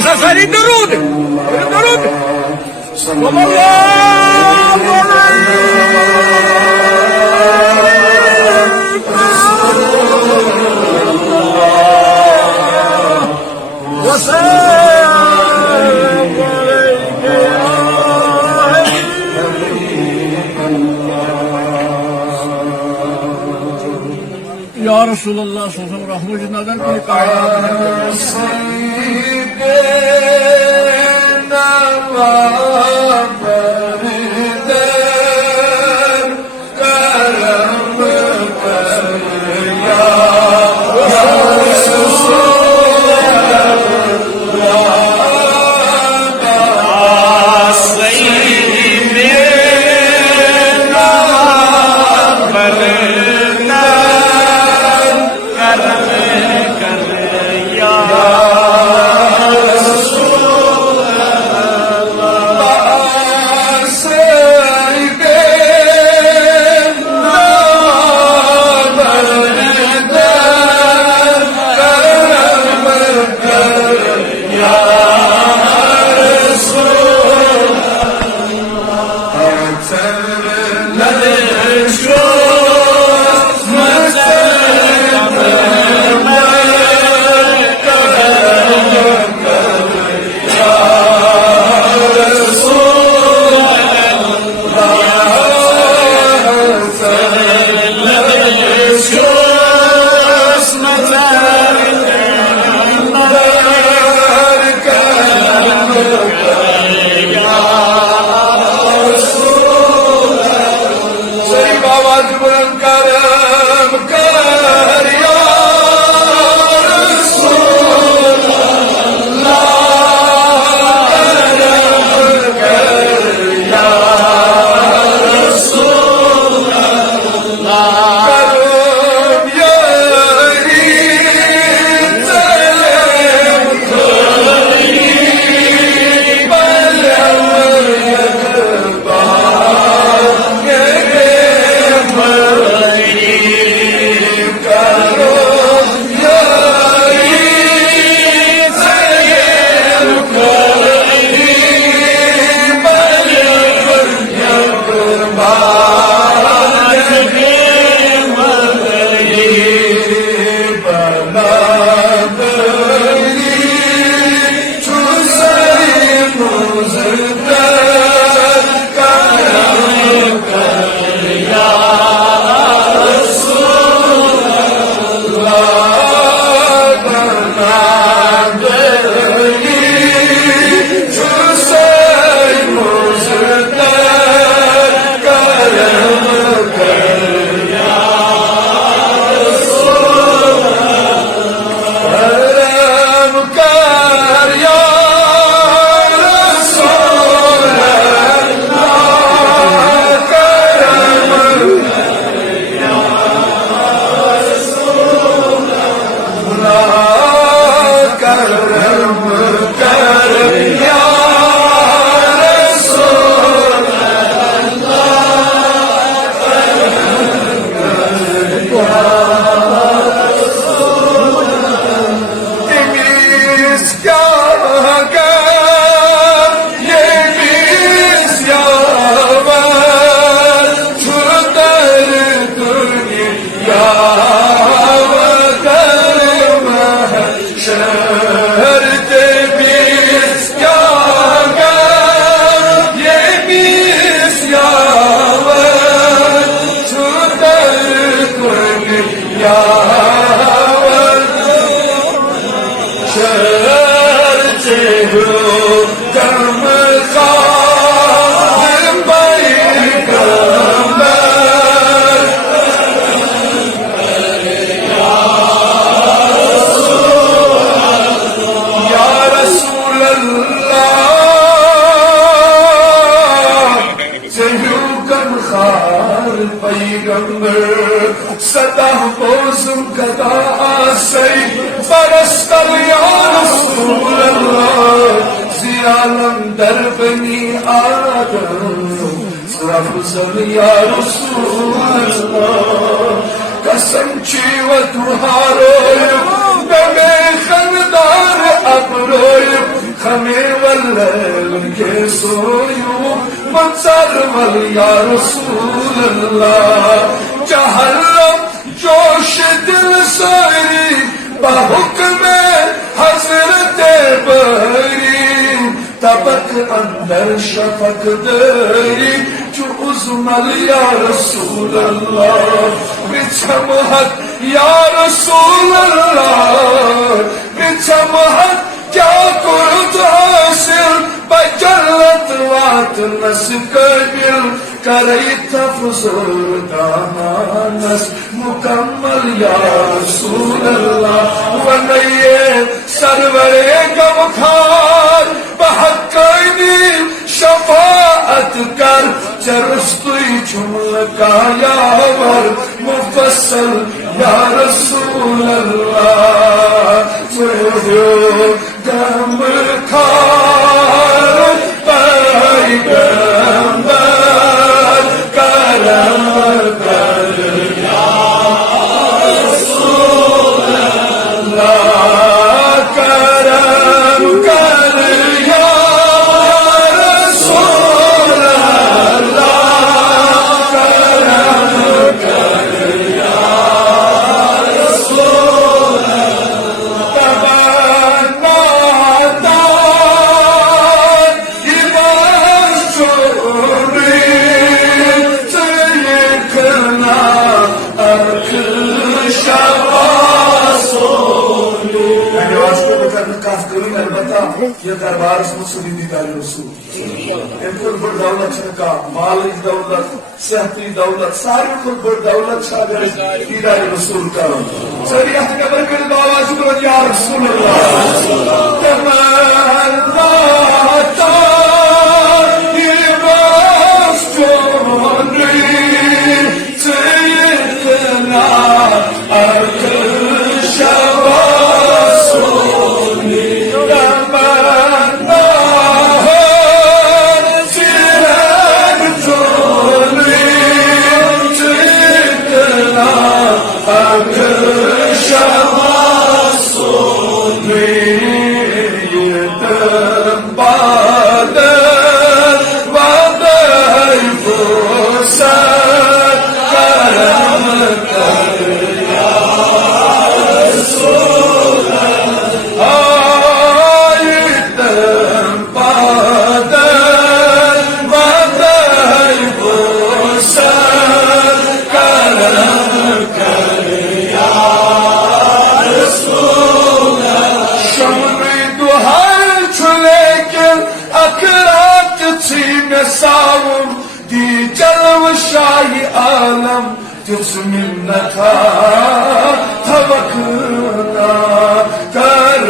سالي درود درود صلى الله وسلم عليك يا رسول الله صلى الله عليه وسلم رحمه جنادن कोई सदा मौसम कदा आसई बरस्तल या रसूल अल्लाह जियालम दर बनी आदम रफजल या रसूल अल्लाह कसम ची व तुहारो नमे खलदार अबरोय के सोयूं मंसरवल या रसूल अल्लाह जहन्नम जोश दिल सोरी बहुक्म हजरत बरी तबक अंदर शफक दरी जो उज़मल या रसूल अल्लाह बिछम हक या रसूल अल्लाह बिछम हक क्या कुर्त हासिल बजलत वात नस कबिल करई तफज़ुर दानस मुकम्मल या रसूल अल्लाह वनये सरवरे गमखार बहक़नी शफाअत कर चरस्तुई जुमल का यावर मुफस्सल या रसूल अल्लाह गम खार पैगंबर करम कर या रसूल अल्लाह करम कर या रसूल अल्लाह करम कर या रसूल ये दरबार बिल्कुल दौलत का माली दौलत सेहती दौलत सारी कुल दौलत दीदार रसूल का शरीयत के बरकत बाबा शुक्र या रसूल दी जलव शाही आलम तुझ मिन्नता थवकना कर